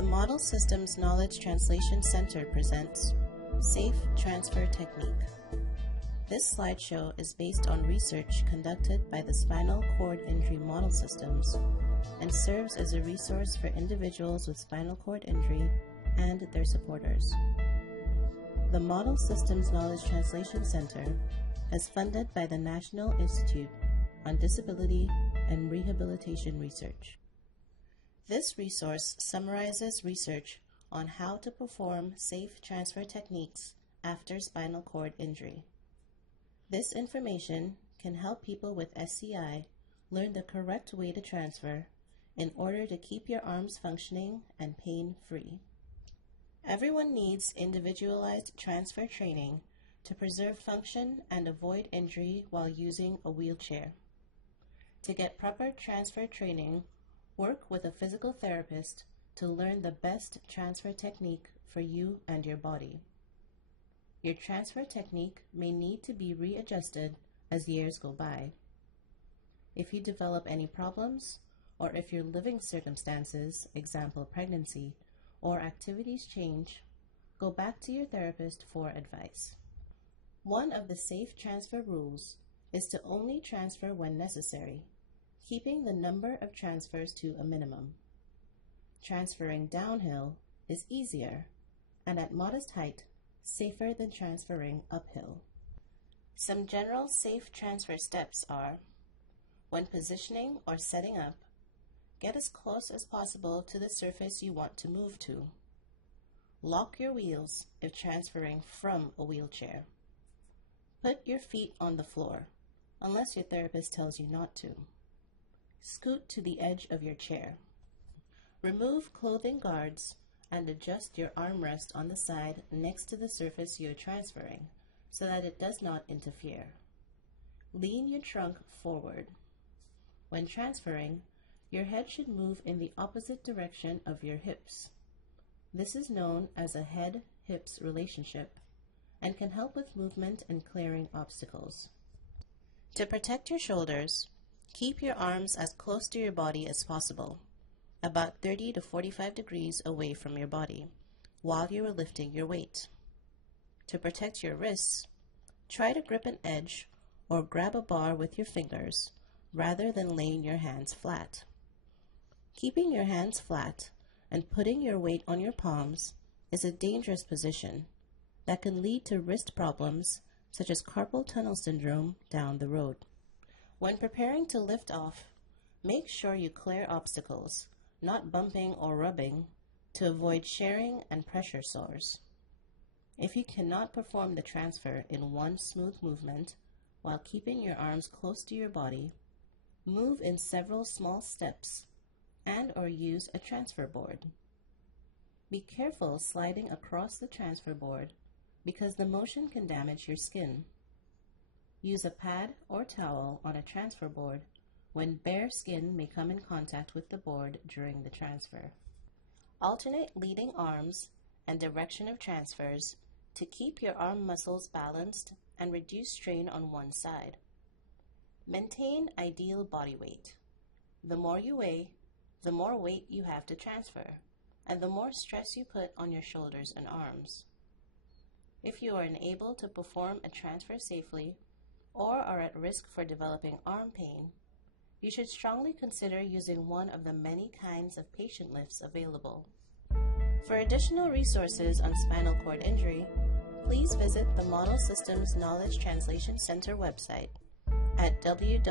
The Model Systems Knowledge Translation Center presents Safe Transfer Technique. This slideshow is based on research conducted by the Spinal Cord Injury Model Systems and serves as a resource for individuals with spinal cord injury and their supporters. The Model Systems Knowledge Translation Center is funded by the National Institute on Disability and Rehabilitation Research. This resource summarizes research on how to perform safe transfer techniques after spinal cord injury. This information can help people with SCI learn the correct way to transfer in order to keep your arms functioning and pain-free. Everyone needs individualized transfer training to preserve function and avoid injury while using a wheelchair. To get proper transfer training, work with a physical therapist to learn the best transfer technique for you and your body. Your transfer technique may need to be readjusted as years go by. If you develop any problems, or if your living circumstances, example pregnancy, or activities change, go back to your therapist for advice. One of the safe transfer rules is to only transfer when necessary, keeping the number of transfers to a minimum. Transferring downhill is easier and at modest height, safer than transferring uphill. Some general safe transfer steps are: when positioning or setting up, get as close as possible to the surface you want to move to. Lock your wheels if transferring from a wheelchair. Put your feet on the floor, unless your therapist tells you not to. Scoot to the edge of your chair. Remove clothing guards and adjust your armrest on the side next to the surface you're transferring so that it does not interfere. Lean your trunk forward. When transferring, your head should move in the opposite direction of your hips. This is known as a head-hips relationship and can help with movement and clearing obstacles. To protect your shoulders, keep your arms as close to your body as possible, about 30 to 45 degrees away from your body, while you are lifting your weight. To protect your wrists, try to grip an edge or grab a bar with your fingers rather than laying your hands flat. Keeping your hands flat and putting your weight on your palms is a dangerous position that can lead to wrist problems such as carpal tunnel syndrome down the road. When preparing to lift off, make sure you clear obstacles, not bumping or rubbing, to avoid shearing and pressure sores. If you cannot perform the transfer in one smooth movement while keeping your arms close to your body, move in several small steps and/or use a transfer board. Be careful sliding across the transfer board because the motion can damage your skin. Use a pad or towel on a transfer board when bare skin may come in contact with the board during the transfer. Alternate leading arms and direction of transfers to keep your arm muscles balanced and reduce strain on one side. Maintain ideal body weight. The more you weigh, the more weight you have to transfer, and the more stress you put on your shoulders and arms. If you are unable to perform a transfer safely or are at risk for developing arm pain, you should strongly consider using one of the many kinds of patient lifts available. For additional resources on spinal cord injury, please visit the Model Systems Knowledge Translation Center website at www.msktc.org.